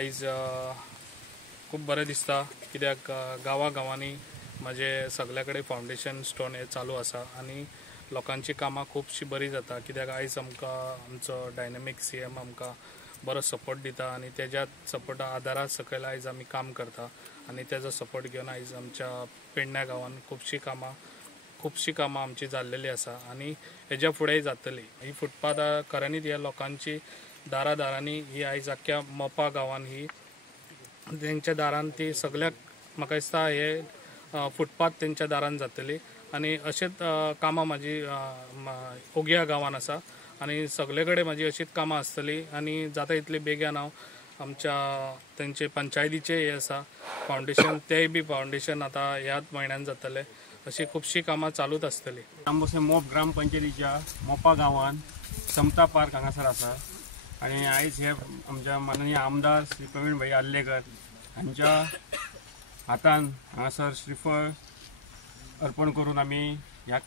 आयज खूप बरें दिसता कित्याक गांवांनी माझे सगळे कडेन फाउंडेशन स्टोन हे चालू आसा आनी लोकांची कामां खूबशी बरी जाता कित्याक आयज आमकां आमचो डायनॅमिक सीएम आमकां बरो सपोर्ट दिता आनी तेज्या सपोर्टा आदारा सकयल आयज आमी काम करता आनी तेजो सपोर्ट घेवन आयज आमच्या पेडण्या गांवांत खुबशी कामां आमची जाल्लेली आसा आनी हेज्या फुडेंय जातली। ही फुटपाथ खऱ्यांनीच ह्या लोकांची दारांनी ही आयज आख्ख्या मोपा गांवांत ही तेंच्या दारान ती सगळ्याक म्हाका दिसता हे फुटपाथ तेंच्या दारान जातली आनी अशेंच कामां म्हाजी ओग्या गांवांत आसा आनी सगळे कडेन म्हाजी अशीच कामां आसतली आनी जाता तितले बेगीन हांव आमच्या तेंचे पंचायतीचे हे आसा फाउंडेशन तेय बी फाउंडेशन आतां ह्याच म्हयन्यान जातले अशी खुबशी कामां चालूच आसतली। आंबोसे मोप ग्रामपंचायतीच्या मोपा गांवांत समता पार्क हांगासर आसा आनी आयज हे आमच्या माननीय आमदार श्री प्रवीण भाई आल्लेकर हांच्या हातान हांगासर श्रीफळ अर्पण करून आमी ह्या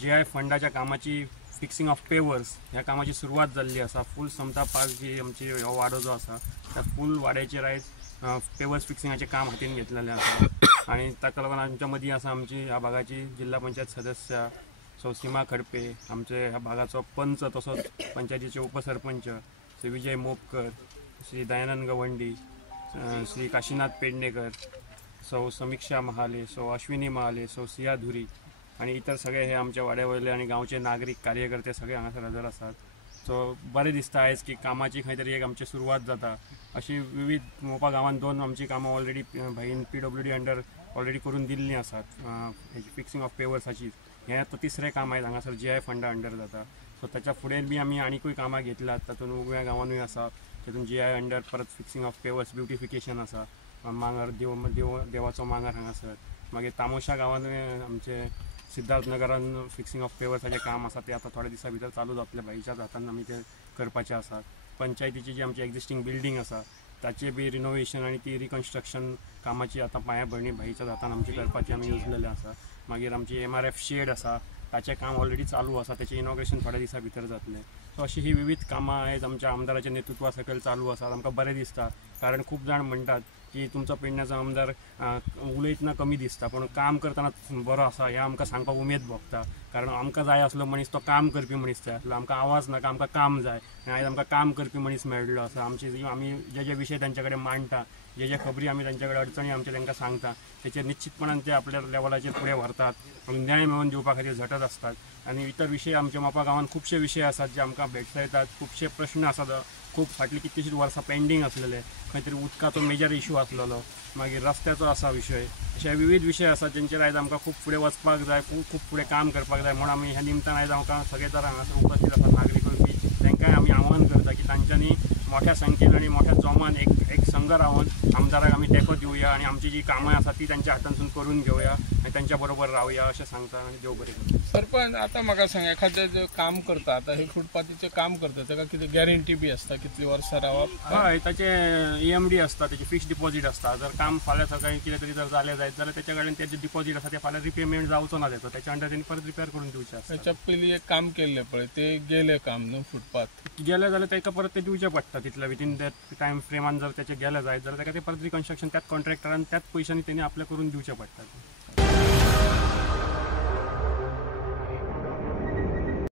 GI फंडाच्या कामाची फिक्सिंग ऑफ पेवर्स ह्या कामाची सुरवात जाल्ली आसा। फूल समता पार्क जी आमची हो वाडो जो आसा त्या फूल वाड्याचेर आयज पेवर्स फिक्सिंगाचें काम हातीन घेतलेलें आसा आनी ताका लागून आमच्या मदीं आसा आमची ह्या भागाची जिल्हा पंचायत सदस्य सौ सीमा खडपे, आमचे ह्या भागाचो पंच तसोच पंचायतीचे उपसरपंच श्री विजय मोपकर, श्री दयानंद गवंडी, श्री काशीनाथ पेडणेकर, सौ समीक्षा महाले, सौ अश्विनी महाले, सौ सिया धुरी आणि इतर सगळे हे आमच्या वाड्यावयले आणि गांवचे नागरिक कार्यकर्ते सगळे हांगासर हजर आसात। सो बरें दिसता आयज की कामाची खंय तरी एक आमची सुरवात जाता। अशी विविध मोपा गांवांत 2 आमची कामां ऑलरेडी भाईन PWD अंडर ऑलरेडी करून दिल्लीं आसात हेची फिक्सिंग ऑफ पेवर्साची। हें आतां तिसरें काम आयज हांगासर GI फंडा अंडर जाता। सो ताच्या फुडें बी आमी आनीकूय कामां घेतल्यात, तातूंत उगव्या गांवांनूय आसा तातूंत GI अंडर परत फिक्सिंग ऑफ पेवर्स ब्युटिफिकेशन आसा, मांगर देवाचो मांगर हांगासर, मागीर तामोशा गांवांनूय आमचे सिद्धार्थ नगरान फिक्सिंग ऑफ पेवर्साचें काम आसा ते आतां थोड्या दिसा भितर चालू जातलें, भाईच्याच हातान आमी ते करपाचे आसात। पंचायतीची जी आमची एक्झिस्टींग बिल्डींग आसा ताचे बी रिनोवेशन आनी ती रिकन्स्ट्रक्शन कामाची आतां पांयाभरणी भाईच्याच हातान आमची करपाची आमी येवजलेले आसा। मागीर आमची MRF शेड आसा ताचें काम ऑलरेडी चालू आसा, ताचें इनॉग्रेशन थोड्या दिसा भितर जातलें। सो अशी ही विविध कामां आयज आमच्या आमदाराच्या नेतृत्वा सकयल चालू आसात। आमकां बरें दिसता कारण खूब जाण म्हणटात की तुमचो पेडण्याचो आमदार उलयतना कमी दिसता पण काम करतना बरो आसा हें आमकां सांगपाक उमेद भोगता, कारण आमकां जाय आसलो मनीस तो काम करपी मनीस जाय आसलो। आमकां आवाज नाका, आमकां काम जाय आनी आयज आमकां काम करपी मनीस मेळ्ळो आसा। आमी जे विशय तांचे कडेन मांडटा, जे खबरी आमी तांचे कडेन अडचणी आमचे तांकां सांगता तेचेर निश्चितपणान ते आपल्या लेवलाचेर फुडें व्हरतात आनी न्याय मेळोवन दिवपा खातीर झटत आसतात। आनी इतर विशय आमच्या मोपा गांवांत खुबशे विशय आसात जे आमकां भेटता येतात, खुबशे प्रश्न आसात, खूब फाटली कितलीशींच वर्सां पेंडींग आसलेले, खंय तरी उदकाचो मेजर इशू आसलेलो, मागीर रस्त्याचो आसा विशय, अशे विविध विशय आसात जेंचेर आयज आमकां खूब फुडें वचपाक जाय, खूब फुडें काम करपाक जाय म्हणून आमी ह्या निमतान आयज आमकां सगळे तर हांगासर उपस्थित आसात नागरिक तांकांय आमी आव्हान करता की तांच्यांनी मोठ्या संख्येन आनी मोठ्या जोमान एक संघ रावन आमदाराक आमी तेंको दिवया आनी आमची जी कामां आसा ती तांच्या हातांतसून करून घेवया आनी तांच्या बरोबर रावया अशें सांगता आनी देव बरें करूं। सरपंच, आता म्हाका सांग, एखादें जे काम करता आतां हे फुटपाथीचें काम करता ताका कितें गॅरंटी बी आसता कितलीं वर्सां रावप? हय, ताचें EMD आसता, तेची फिक्स डिपॉझीट आसता। जर काम फाल्यां सकाळीं कितें तरी जर जालें जायत जाल्यार तेच्या कडेन तेजें डिपॉझीट आसा तें फाल्यां रिपेमेंट जावचो ना तेचो, तेच्या अंडर तेणी परत रिपेर करून दिवचें आसता। तेच्या पयलीं एक काम केल्लें पळय ते गेलें काम न्हू फुटपाथ गेलें जाल्यार ताका परत तें दिवचें पडटा तितल्या विथीन दॅट टायम फ्रेमान जर तेचें गेलें जायत जाल्यार ताका तें परत रिकन्स्ट्रक्शन त्याच कॉन्ट्रॅक्टरान त्याच पयशांनी तेणी आपल्या करून दिवचें पडटा।